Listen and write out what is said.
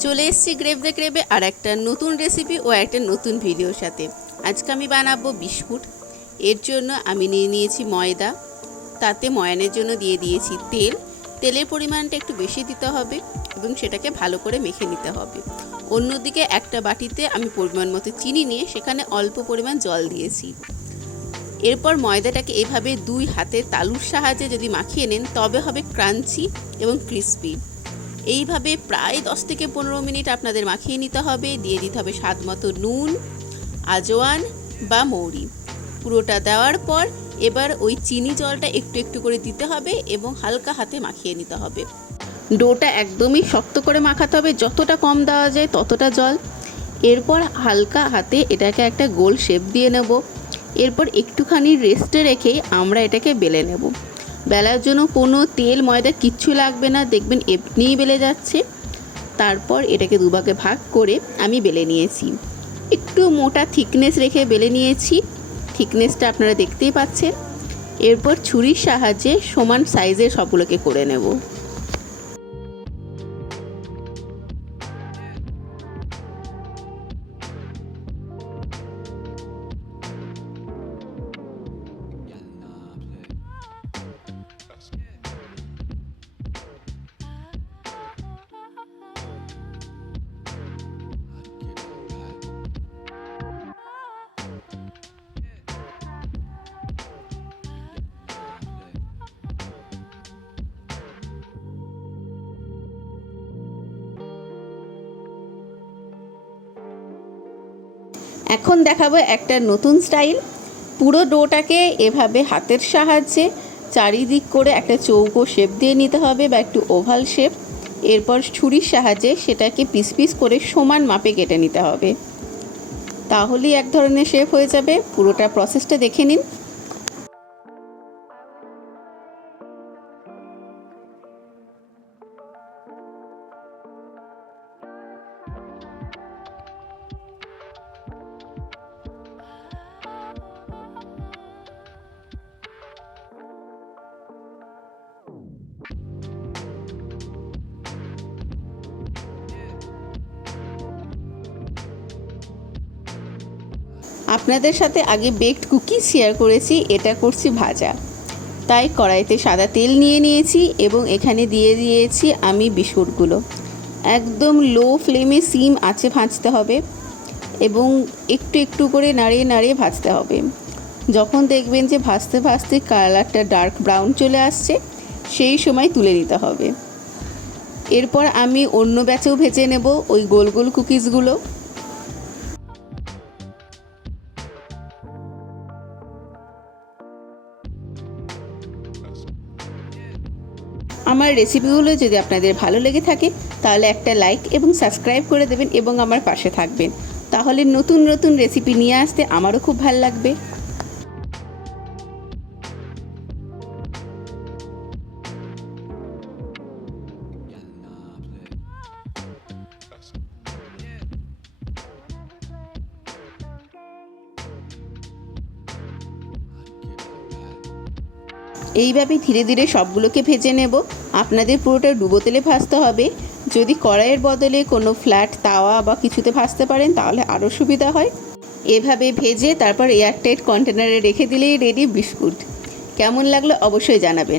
চলে এসেছি গ্রেভ দে গ্রেভে আর একটা নতুন রেসিপি ও একটা নতুন ভিডিওর সাথে। আজকে আমি বানাবো বিস্কুট। এর জন্য আমি নিয়ে নিয়েছি ময়দা। তাতে ময়ানের জন্য দিয়ে দিয়েছি তেল। তেলের পরিমাণটা একটু বেশি দিতে হবে এবং সেটাকে ভালো করে মেখে নিতে হবে। অন্যদিকে একটা বাটিতে আমি পরিমাণ মতো চিনি নিয়ে সেখানে অল্প পরিমাণ জল দিয়েছি। এরপর ময়দাটাকে এভাবে দুই হাতে তালুর সাহায্যে যদি মাখিয়ে নেন, তবে হবে ক্রাঞ্চি এবং ক্রিস্পি। এইভাবে প্রায় দশ থেকে পনেরো মিনিট আপনাদের মাখিয়ে নিতে হবে। দিয়ে দিতে হবে স্বাদ মতো নুন, আজওয়ান বা মৌরি। পুরোটা দেওয়ার পর এবার ওই চিনি জলটা একটু একটু করে দিতে হবে এবং হালকা হাতে মাখিয়ে নিতে হবে। ডোটা একদমই শক্ত করে মাখাতে হবে। যতটা কম দেওয়া যায় ততটা জল। এরপর হালকা হাতে এটাকে একটা গোল শেপ দিয়ে নেব। এরপর একটুখানি রেস্টে রেখেই আমরা এটাকে বেলে নেব। বেলার জন্য কোনো তেল, ময়দা কিচ্ছু লাগবে না। দেখবেন এমনিই বেলে যাচ্ছে। তারপর এটাকে দুভাগে ভাগ করে আমি বেলে নিয়েছি। একটু মোটা থিকনেস রেখে বেলে নিয়েছি। থিকনেসটা আপনারা দেখতেই পাচ্ছেন। এরপর ছুরির সাহায্যে সমান সাইজের সবগুলোকে করে নেব। এখন দেখাবো একটা নতুন স্টাইল। পুরো ডোটাকে এভাবে হাতের সাহায্যে চারিদিক করে একটা চৌকো শেপ দিয়ে নিতে হবে বা একটু ওভাল শেপ এরপর ছুরির সাহায্যে সেটাকে পিস পিস করে সমান মাপে কেটে নিতে হবে। তাহলেই এক ধরনের শেপ হয়ে যাবে। পুরোটা প্রসেসটা দেখে নিন। আপনাদের সাথে আগে বেকড কুকিজ শেয়ার করেছি, এটা করছি ভাজা। তাই কড়াইতে সাদা তেল নিয়ে নিয়েছি এবং এখানে দিয়ে দিয়েছি আমি বিস্কুটগুলো। একদম লো ফ্লেমে সিম আছে ভাজতে হবে এবং একটু একটু করে নাড়িয়ে নাড়িয়ে ভাজতে হবে। যখন দেখবেন যে ভাজতে ভাজতে কালারটা ডার্ক ব্রাউন চলে আসছে, সেই সময় তুলে নিতে হবে। এরপর আমি অন্য ব্যাচেও ভেজে নেব ওই গোল গোল কুকিজগুলো আমার রেসিপিগুলো যদি আপনাদের ভালো লেগে থাকে, তাহলে একটা লাইক এবং সাবস্ক্রাইব করে দেবেন এবং আমার পাশে থাকবেন। তাহলে নতুন নতুন রেসিপি নিয়ে আসতে আমারও খুব ভালো লাগবে। এইভাবে ধীরে ধীরে সবগুলোকে ভেজে নেব। আপনাদের পুরোটা ডুবো তেলে ভাজতে হবে। যদি কড়াইয়ের বদলে কোনো ফ্ল্যাট তাওয়া বা কিছুতে ভাজতে পারেন, তাহলে আরও সুবিধা হয়। এভাবে ভেজে তারপর এয়ারটাইট কন্টেনারে রেখে দিলেই রেডি বিস্কুট। কেমন লাগল অবশ্যই জানাবেন।